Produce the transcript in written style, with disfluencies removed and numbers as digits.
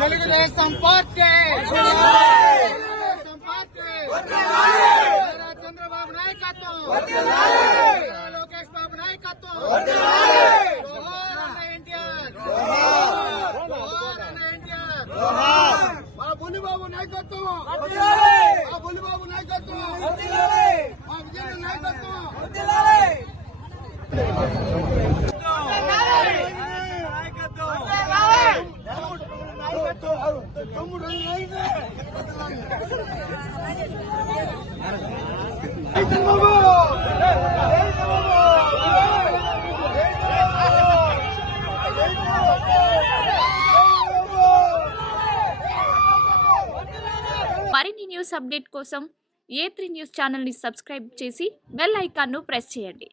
Telugu Desam party Chandrababu నాయకత్వం, లోకేష్ బాబు నాయకత్వం, మా బుల్లిబాబు నాయకత్వం, మా బుల్లిబాబు నాయకత్వం, మా విజయ నాయకత్వం. మరిన్ని న్యూస్ అప్డేట్ కోసం A3 న్యూస్ ఛానల్ ని సబ్స్క్రైబ్ చేసి బెల్ ఐకాన్ ను ప్రెస్ చేయండి.